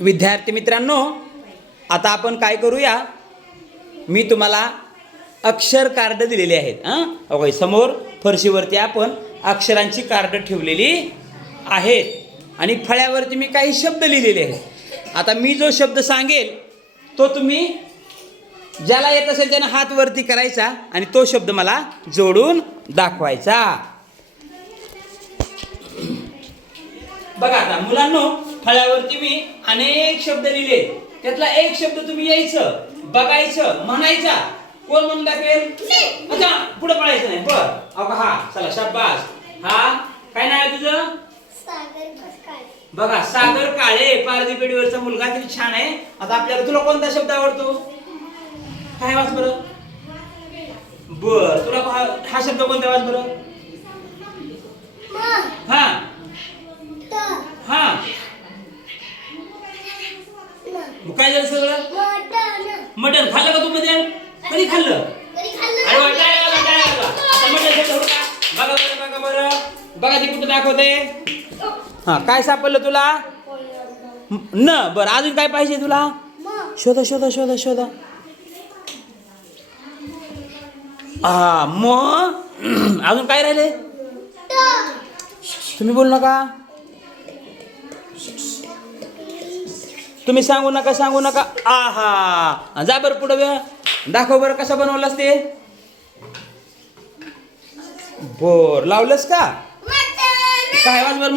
विद्यार्थी मित्रांनो आता आपण काय करूया? मी तुम्हाला अक्षर कार्ड दिलेली आहेत हां? अगं समोर फरशीवरती आपण अक्षरांची कार्ड ठेवलेली आहेत. आणि फळ्यावरती मी काही शब्द लिहिलेले आहेत. आता मी जो शब्द सांगेल तो तुम्ही ज्याला येत असेल त्यानं हात वरती करायचा आणि तो शब्द मला जोडून दाखवायचा. बघा आता मुलांनो फळ्यावरती मी अनेक शब्द लिहिले. त्यातला एक शब्द तुम्ही यायचं बघायचं म्हणायचा. कोण म्हणून दाखवेल? अच्छा पुढे पळायचं नाही. बर. अहो हा चला शाबास. हा? काय नाव आहे तुझं? बघा सागर काळे पारदी पेढीवरचा मुलगा. किती छान आहे. आता आपल्याला तुला कोणता शब्द आवडतो? काय वाच बरं? बर तुला हा हा शब्द कोणता वाच बरं म हा त हा न मग काय झालं सगळं? मटन खाल्लं का तू मध्ये कधी खाल्लं? अरे वा, खाल्लं टाळ्या वाजवा, टाळ्या वाजवा. आता मटण शब्द हुडका. बघा बरं बघा बरं. बघा ती कुठं दाखवते. हा काय सापडलं तुला? न बरं अजून काय पाहिजे तुला? म शोधा शोधा शोधा शोधा. हा मग अजून काय राहिले? त. तुम्ही बोलू नका. तुम्ही सांगू नका सांगू नका. आहा. जा बरं पुढं. दाखव बरं कसा बनवलास ते. बर. लावलंस का? मटन काय आवाज बरं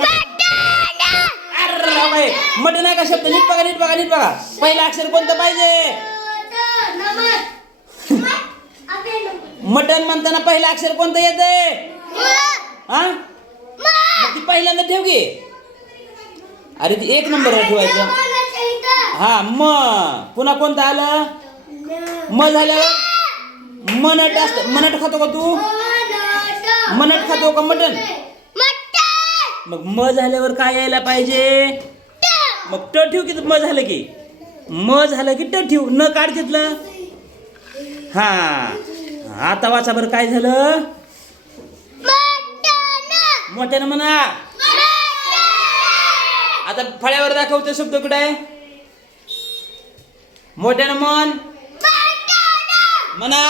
मटण? आहे का शब्द? नीट बघा नीट बघा नीट बघा. पहिलं अक्षर कोणतं पाहिजे? मटण म्हणताना पहिलं अक्षर कोणतं येते हा? ती पहिल्यांदा ठेव की. अरे ती एक नंबर ठेवायचं. हा म. पुन्हा कोणतं आलं? म झाल्यावर मनट असत. मनट खातो का तू? मनट खातो का मटन मग म झाल्यावर काय यायला पाहिजे? मग ट ठेव की म झालं की. म झालं की ट ठेव. न काढ तिथलं. हा. आता वाचा बरं काय झालं? मोठ्यानं म्हणा. आता फळ्यावर दाखवते शब्द कुठे आहे? मोठ्यानं मन म्हणा